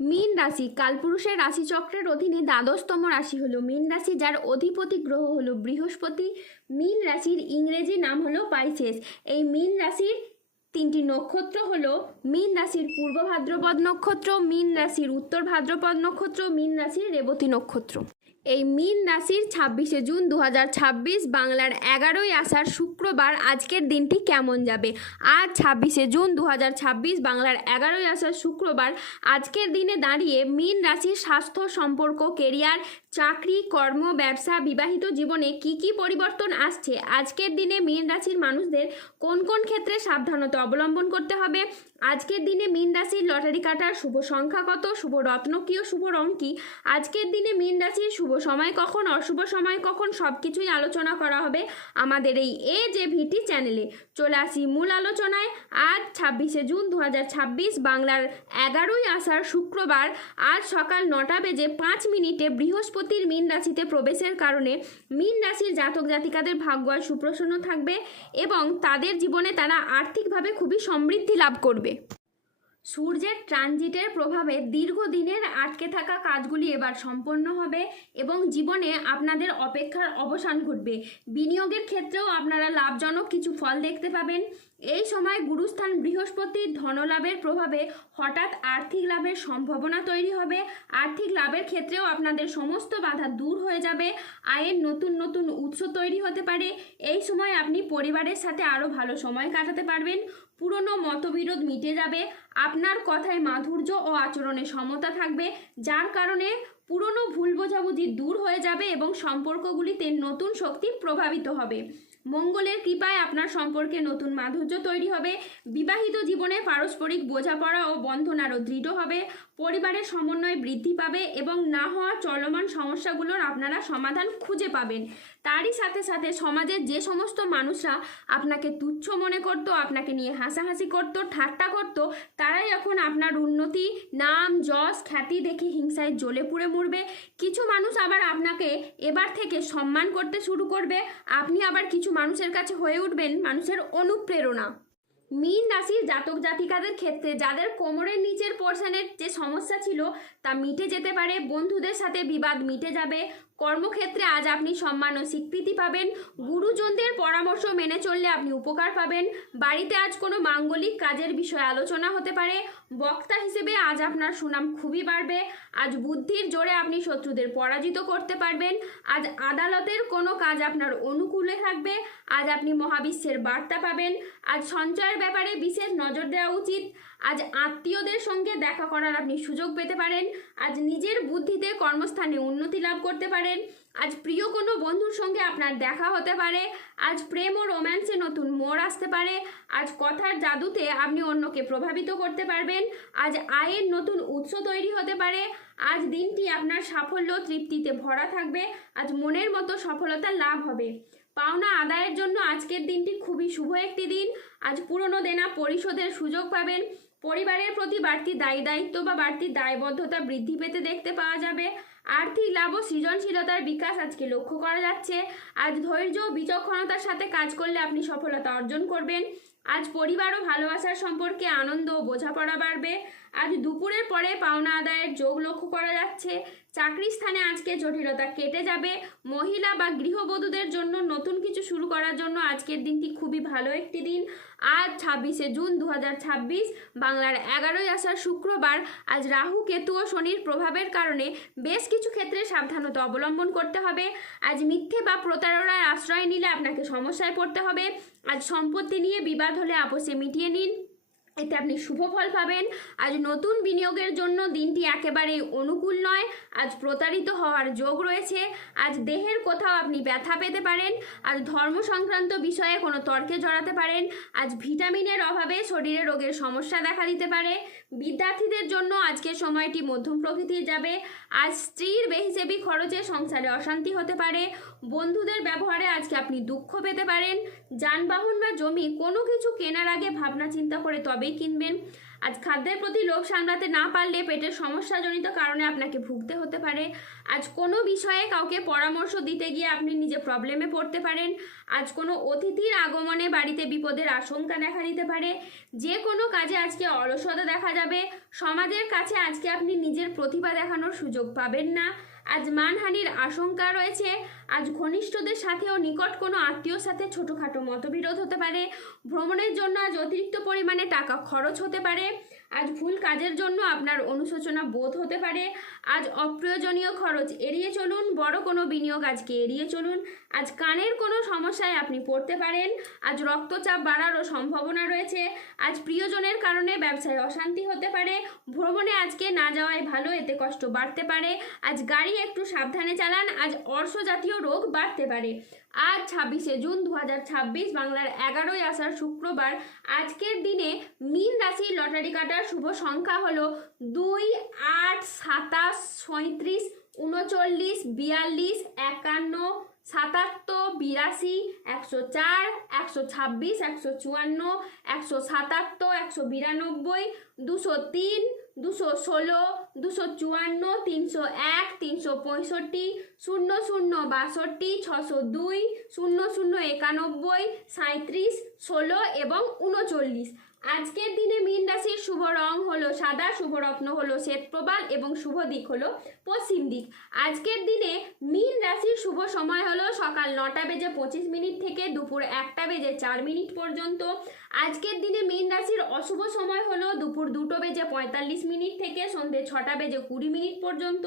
মীন রাশি কালপুরুষের রাশিচক্রের অধীনে দ্বাদশতম রাশি হলো মীন রাশি, যার অধিপতি গ্রহ হলো বৃহস্পতি। মীন রাশির ইংরেজি নাম হলো পাইসেস। এই মীন রাশির তিনটি নক্ষত্র হলো মীন রাশির পূর্ব ভাদ্রপদ নক্ষত্র, মীন রাশির উত্তর ভাদ্রপদ নক্ষত্র, মীন রাশির রেবতী নক্ষত্র। এই মীন রাশির 26শে জুন 2026 বাংলার 11ই আষাঢ় শুক্রবার আজকের দিনটি কেমন যাবে। আজ 26শে জুন 2026 বাংলার 11ই আষাঢ় শুক্রবার আজকের দিনে দাঁড়িয়ে মীন রাশির স্বাস্থ্য, সম্পর্ক, কেরিয়ার, চাকরি, কর্ম, ব্যবসা, বিবাহিত জীবনে কি কি পরিবর্তন আসছে, আজকের দিনে মীন রাশির মানুষদের কোন কোন ক্ষেত্রে সাবধানতা অবলম্বন করতে হবে, আজকের দিনে মীন রাশির লটারি কাটার শুভ সংখ্যা কত, শুভ রত্ন কি ও শুভ রং কি, আজকের দিনে মীন রাশির শুভ সময় কখন, অশুভ সময় কখন, সব কিছুই আলোচনা করা হবে আমাদের এই AJVT চ্যানেলে। চলে আসি মূল আলোচনায়। আজ 26শে জুন 2026 বাংলার 11ই আষাঢ় শুক্রবার আজ সকাল 9টা বেজে 5 মিনিটে বৃহস্পতির মীন রাশিতে প্রবেশের কারণে মীন রাশির জাতক জাতিকাদের ভাগ্য আর সুপ্রসন্ন থাকবে এবং তাদের জীবনে তারা আর্থিকভাবে খুবই সমৃদ্ধি লাভ করবে। সূর্যের ট্রানজিটের প্রভাবে দীর্ঘদিনের আটকে থাকা কাজগুলি এবার সম্পন্ন হবে এবং জীবনে আপনাদের অপেক্ষার অবসান ঘটবে। বিনিয়োগের ক্ষেত্রেও আপনারা লাভজনক কিছু ফল দেখতে পাবেন। এই সময় গুরুস্থান বৃহস্পতির ধনলাভের প্রভাবে হঠাৎ আর্থিক লাভের সম্ভাবনা তৈরি হবে। আর্থিক লাভের ক্ষেত্রেও আপনাদের সমস্ত বাধা দূর হয়ে যাবে। আয়ের নতুন নতুন উৎস তৈরি হতে পারে। এই সময় আপনি পরিবারের সাথে আরও ভালো সময় কাটাতে পারবেন। পুরনো মতবিরোধ মিটে যাবে। আপনার কথায় মাধুর্য ও আচরণে সমতা থাকবে, যার কারণে পুরনো ভুল বোঝাবুঝি দূর হয়ে যাবে এবং সম্পর্কগুলিতে নতুন শক্তি প্রভাবিত হবে। মঙ্গলের কৃপায় আপনার সম্পর্কে নতুন মাধুর্য তৈরি হবে। বিবাহিত জীবনে পারস্পরিক বোঝাপড়া ও বন্ধন আরও দৃঢ় হবে। পরিবারের সমন্বয় বৃদ্ধি পাবে এবং না হওয়া চলমান সমস্যাগুলোর আপনারা সমাধান খুঁজে পাবেন। তারই সাথে সাথে সমাজের যে সমস্ত মানুষরা আপনাকে তুচ্ছ মনে করতো, আপনাকে নিয়ে হাসাহাসি করতো, ঠাট্টা করতো, তারাই এখন আপনার উন্নতি, নাম, যশ, খ্যাতি দেখে হিংসায় জ্বলে পুড়ে মরবে। কিছু মানুষ আবার আপনাকে এবার থেকে সম্মান করতে শুরু করবে। আপনি আবার কিছু মানুষের কাছে হয়ে উঠবেন মানুষের অনুপ্রেরণা। মীন রাশির জাতক জাতিকাদের ক্ষেত্রে যাদের কোমরের নিচের পোর্শনের যে সমস্যা ছিল তা মিটে যেতে পারে। বন্ধুদের সাথে বিবাদ মিটে যাবে। কর্মক্ষেত্রে আজ আপনি সম্মান ও স্বীকৃতি পাবেন। গুরুজনদের পরামর্শ মেনে চললে আপনি উপকার পাবেন। বাড়িতে আজ কোনো মাঙ্গলিক কাজের বিষয়ে আলোচনা হতে পারে। বক্তা হিসেবে আজ আপনার সুনাম খুবই বাড়বে। আজ বুদ্ধির জোরে আপনি শত্রুদের পরাজিত করতে পারবেন। আজ আদালতের কোনো কাজ আপনার অনুকূলে থাকবে। আজ আপনি মহাবিশ্বের বার্তা পাবেন। আজ সঞ্চয়ের ব্যাপারে বিশেষ নজর দেওয়া উচিত। আজ আত্মীয়দের সঙ্গে দেখা করার আপনি সুযোগ পেতে পারেন। আজ নিজের বুদ্ধিতে কর্মস্থানে উন্নতি লাভ করতে পারেন। আজ প্রিয় কোনো বন্ধুর সঙ্গে আপনার দেখা হতে পারে। আজ প্রেম ও রোম্যান্সে নতুন মোড় আসতে পারে। আজ কথার জাদুতে আপনি অন্যকে প্রভাবিত করতে পারবেন। আজ আয়ের নতুন উৎস তৈরি হতে পারে। আজ দিনটি আপনার সাফল্য তৃপ্তিতে ভরা থাকবে। আজ মনের মতো সফলতা লাভ হবে। পাওনা আদায়ের জন্য আজকের দিনটি খুবই শুভ একটি দিন। আজ পুরনো দেনা পরিশোধের সুযোগ পাবেন। পরিবারের প্রতি বাড়তি দায়িত্ব বা বাড়তি দায়বদ্ধতা বৃদ্ধি পেতে দেখতে পাওয়া যাবে। আর্থিক লাভ ও সৃজনশীলতার বিকাশ আজকে লক্ষ্য করা যাচ্ছে। আজ ধৈর্য ও বিচক্ষণতার সাথে কাজ করলে আপনি সফলতা অর্জন করবেন। আজ পরিবার ও ভালোবাসার সম্পর্কে আনন্দ ও বোঝাপড়া বাড়বে। আজ দুপুরের পরে পাওনা আদায়ের যোগ লক্ষ্য করা যাচ্ছে। চাকরি স্থানে আজকে জটিলতা কেটে যাবে। মহিলা বা গৃহবধূদের জন্য নতুন কিছু শুরু করার জন্য আজকের দিনটি খুবই ভালো একটি দিন। আজ 26শে জুন 2026 বাংলার 11ই আষাঢ় শুক্রবার আজ রাহু, কেতু ও শনির প্রভাবের কারণে বেশ কিছু ক্ষেত্রে সাবধানতা অবলম্বন করতে হবে। আজ মিথ্যে বা প্রতারণার আশ্রয় নিলে আপনাকে সমস্যায় পড়তে হবে। আজ সম্পত্তি নিয়ে বিবাদ হলে আপোষে মিটিয়ে নিন, এতে আপনি শুভ ফল পাবেন। আজ নতুন বিনিয়োগের জন্য দিনটি একেবারেই অনুকূল নয়। আজ প্রতারিত হওয়ার যোগ রয়েছে। আজ দেহের কোথাও আপনি ব্যথা পেতে পারেন। আজ ধর্ম সংক্রান্ত বিষয়ে কোনো তর্কে জড়াতে পারেন। আজ ভিটামিনের অভাবে শরীরে রোগের সমস্যা দেখা দিতে পারে। বিদ্যার্থীদের জন্য আজকের সময়টি মধ্যম প্রকৃতির যাবে। আজ স্ত্রীর বেহিসেবি খরচে সংসারে অশান্তি হতে পারে। বন্ধুদের ব্যবহারে আজকে আপনি দুঃখ পেতে পারেন। যানবাহন বা জমি কোনো কিছু কেনার আগে ভাবনা চিন্তা করে তবেই কিনবেন। আজ খাদ্যের প্রতি লোভ সামলাতে না পারলে পেটের সমস্যাজনিত কারণে আপনাকে ভুগতে হতে পারে। আজ কোনো বিষয়ে কাউকে পরামর্শ দিতে গিয়ে আপনি নিজে প্রবলেমে পড়তে পারেন। আজ কোনো অতিথির আগমনে বাড়িতে বিপদের আশঙ্কা দেখা দিতে পারে। যে কোনো কাজে আজকে অলসতা দেখা যাবে। সমাজের কাছে আজকে আপনি নিজের প্রতিভা দেখানোর সুযোগ পাবেন না। আজ মানহানির আশঙ্কা রয়েছে। আজ ঘনিষ্ঠদের সাথেও নিকট কোনো আত্মীয়র সাথে ছোটোখাটো মতবিরোধ হতে পারে। ভ্রমণের জন্য আজ অতিরিক্ত পরিমাণে টাকা খরচ হতে পারে। আজ ভুল কাজের জন্য আপনার অনুশোচনা বোধ হতে পারে। আজ অপ্রয়োজনীয় খরচ এড়িয়ে চলুন। বড় কোনো বিনিয়োগ আজকে এড়িয়ে চলুন। আজ কানের কোনো সমস্যায় আপনি পড়তে পারেন। আজ রক্তচাপ বাড়ারও সম্ভাবনা রয়েছে। আজ প্রিয়জনের কারণে ব্যবসায় অশান্তি হতে পারে। ভ্রমণে আজকে না যাওয়াই ভালো, এতে কষ্ট বাড়তে পারে। আজ গাড়ি একটু সাবধানে চালান। আজ অর্শ জাতীয় রোগ বাড়তে পারে। আজ 26শে জুন 2026 বাংলার 11ই আষাঢ় শুক্রবার। আজকের দিনে মীন রাশির লটারি কাটার শুভ সংখ্যা হলো 2, 8, 27, 37, 39, 42, 51, 77, 82, 104, 126, 154, 177, 192, 203, 216, 254, 301, 365, 0062, 602, 0091, 37, 16 এবং 39। আজকের দিনে মীন রাশির শুভ রং হলো সাদা, শুভ রত্ন হলো শ্বেতপ্রবাল এবং শুভ দিক হলো পশ্চিম দিক। আজকের দিনে মীন রাশির শুভ সময় হলো সকাল 9:25 থেকে দুপুর 1:04 পর্যন্ত। আজকের দিনে মীন রাশির অশুভ সময় হলো দুপুর 2:45 থেকে সন্ধ্যে 6:20 পর্যন্ত।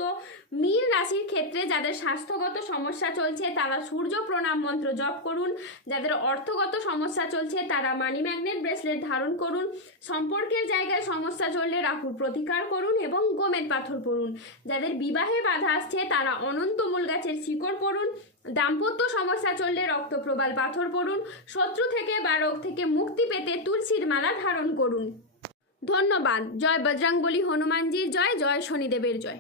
মীন রাশির ক্ষেত্রে যাদের স্বাস্থ্যগত সমস্যা চলছে তারা সূর্য প্রণাম মন্ত্র জপ করুন। যাদের অর্থগত সমস্যা চলছে তারা মানি ম্যাগনেট ব্রেসলেট ধারণ করুন। সম্পর্কের জায়গায় সমস্যা চললে রাহুর প্রতিকার করুন এবং গোমেদ পাথর পড়ুন। যাদের বিবাহে বাধা আসছে তারা অনন্ত মূল গাছের শিকড় পড়ুন। দাম্পত্য সমস্যা চললে রক্তপ্রবাল পাথর পড়ুন। শত্রু থেকে বা রোগ থেকে মুক্তি পেতে তুলসীর মালা ধারণ করুন। ধন্যবাদ। জয় বজরংবলী হনুমানজির জয়, জয় শনিদেবের জয়।